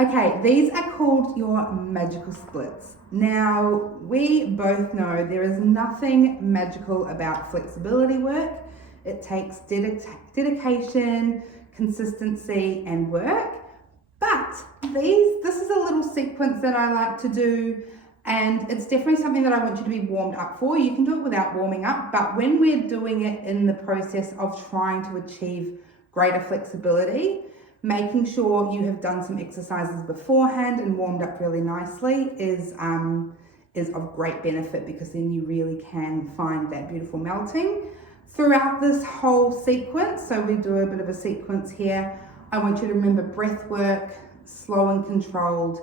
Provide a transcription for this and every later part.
Okay, these are called your magical splits. Now, we both know there is nothing magical about flexibility work. It takes dedication, consistency, and work. But this is a little sequence that I like to do, and it's definitely something that I want you to be warmed up for. You can do it without warming up, but when we're doing it in the process of trying to achieve greater flexibility, making sure you have done some exercises beforehand and warmed up really nicely is of great benefit, because then you really can find that beautiful melting throughout this whole sequence. So we do a bit of a sequence here. I want you to remember breath work, slow and controlled,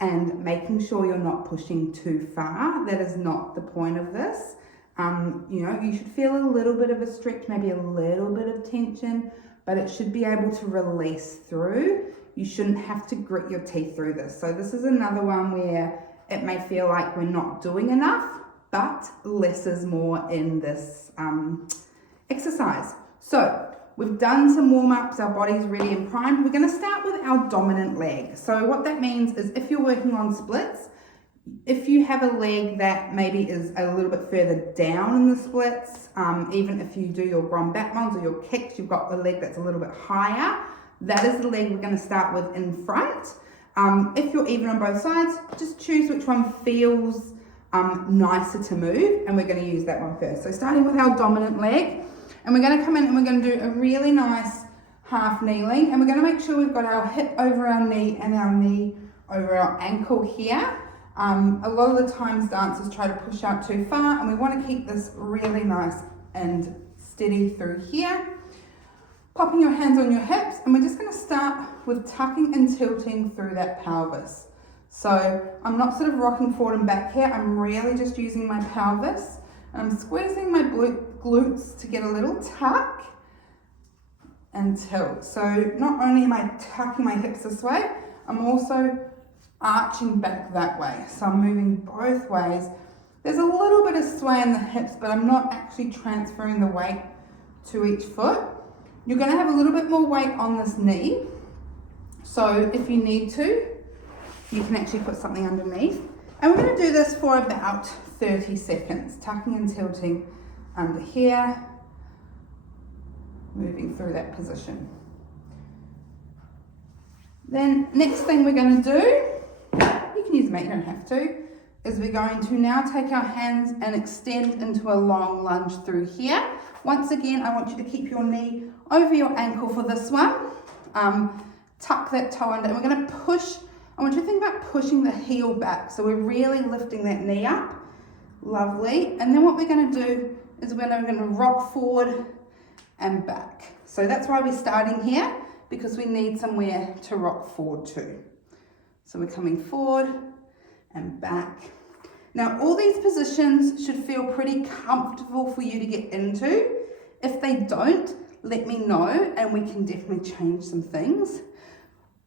and making sure you're not pushing too far. That is not the point of this. You should feel a little bit of a stretch, maybe a little bit of tension, but it should be able to release through. You shouldn't have to grit your teeth through this. So this is another one where it may feel like we're not doing enough, but less is more in this exercise. So we've done some warm-ups, our body's ready and primed. We're gonna start with our dominant leg. So what that means is, if you're working on splits, if you have a leg that maybe is a little bit further down in the splits, even if you do your Grom back ones or your kicks, you've got the leg that's a little bit higher, that is the leg we're going to start with in front. If you're even on both sides, just choose which one feels nicer to move, and we're going to use that one first. So starting with our dominant leg, and we're going to come in and we're going to do a really nice half kneeling, and we're going to make sure we've got our hip over our knee and our knee over our ankle here. A lot of the times dancers try to push out too far, and we want to keep this really nice and steady through here. Popping your hands on your hips, and we're just going to start with tucking and tilting through that pelvis. So I'm not sort of rocking forward and back here, I'm really just using my pelvis. I'm squeezing my glutes to get a little tuck and tilt. So not only am I tucking my hips this way, I'm also arching back that way. So I'm moving both ways. There's a little bit of sway in the hips, but I'm not actually transferring the weight to each foot. You're going to have a little bit more weight on this knee. So if you need to, you can actually put something underneath. And we're going to do this for about 30 seconds, tucking and tilting under here, moving through that position. Then next thing we're going to do, you can use a mat, you don't have to, is we're going to now take our hands and extend into a long lunge through here. Once again, I want you to keep your knee over your ankle for this one. Tuck that toe under, and we're going to push. I want you to think about pushing the heel back. So we're really lifting that knee up. Lovely. And then what we're going to do is we're going to rock forward and back. So that's why we're starting here, because we need somewhere to rock forward to. So we're coming forward and back. Now all these positions should feel pretty comfortable for you to get into. If they don't, let me know and we can definitely change some things.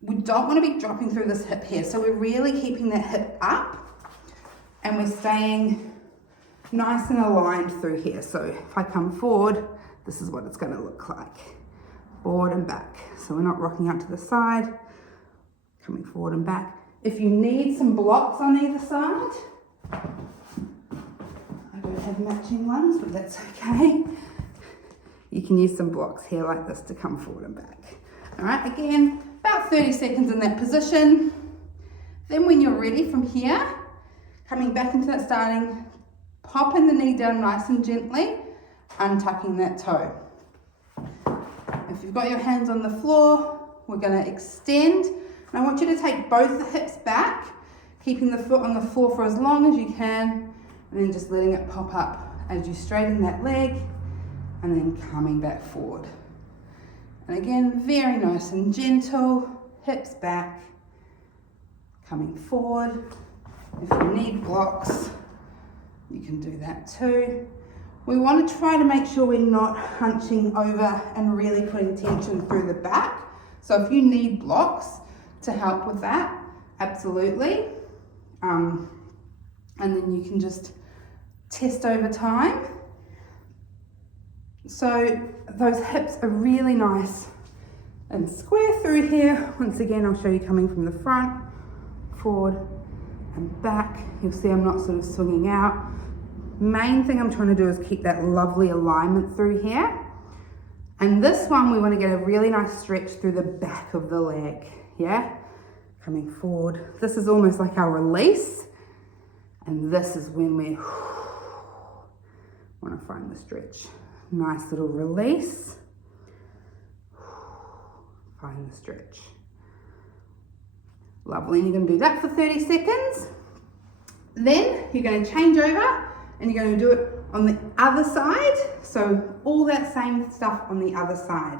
We don't want to be dropping through this hip here, so we're really keeping that hip up and we're staying nice and aligned through here. So if I come forward, this is what it's going to look like. Forward and back. So we're not rocking out to the side, coming forward and back. If you need some blocks on either side, I don't have matching ones, but that's okay. You can use some blocks here like this to come forward and back. All right, again, about 30 seconds in that position. Then when you're ready from here, coming back into that starting, popping the knee down nice and gently, untucking that toe. If you've got your hands on the floor, we're going to extend. And I want you to take both the hips back, keeping the foot on the floor for as long as you can, and then just letting it pop up as you straighten that leg, and then coming back forward. And again, very nice and gentle, hips back, coming forward. If you need blocks, you can do that too. We want to try to make sure we're not hunching over and really putting tension through the back. So if you need blocks to help with that, absolutely. And then you can just test over time. So those hips are really nice And square through here. Once again, I'll show you coming from the front, forward and back. You'll see I'm not sort of swinging out. Main thing I'm trying to do is keep that lovely alignment through here. And this one, we want to get a really nice stretch through the back of the leg, yeah? Coming forward. This is almost like our release. And this is when we want to find the stretch. Nice little release. Find the stretch. Lovely, and you're going to do that for 30 seconds. Then you're going to change over and you're going to do it on the other side. So all that same stuff on the other side.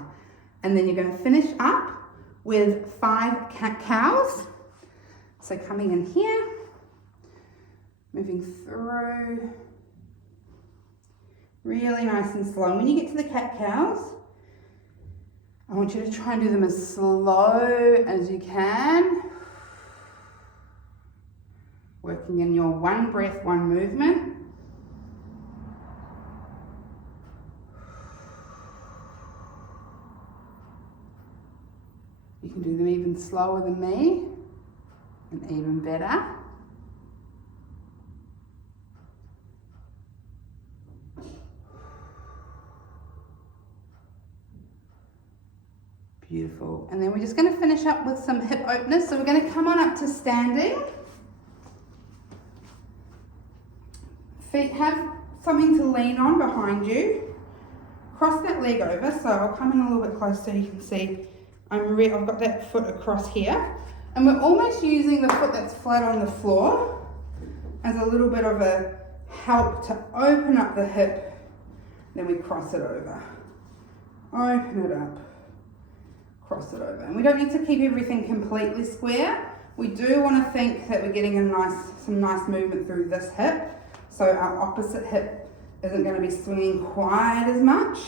And then you're going to finish up with 5 cat-cows. So coming in here, moving through, really nice and slow. And when you get to the cat-cows, I want you to try and do them as slow as you can. Working in your one breath, one movement. You can do them even slower than me, and even better. Beautiful. And then we're just going to finish up with some hip openers. So we're going to come on up to standing. Feet have something to lean on behind you. Cross that leg over. So I'll come in a little bit closer so you can see I've got that foot across here. And we're almost using the foot that's flat on the floor as a little bit of a help to open up the hip. Then we cross it over. Open it up. Cross it over. And we don't need to keep everything completely square. We do want to think that we're getting some nice movement through this hip. So our opposite hip isn't going to be swinging quite as much,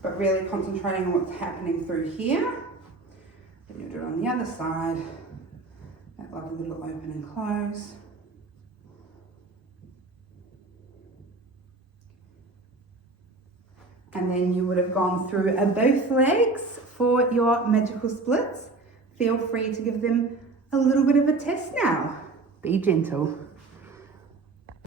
but really concentrating on what's happening through here. Then you'll do it on the other side. That lovely little open and close. And then you would have gone through both legs for your magical splits. Feel free to give them a little bit of a test now. Be gentle.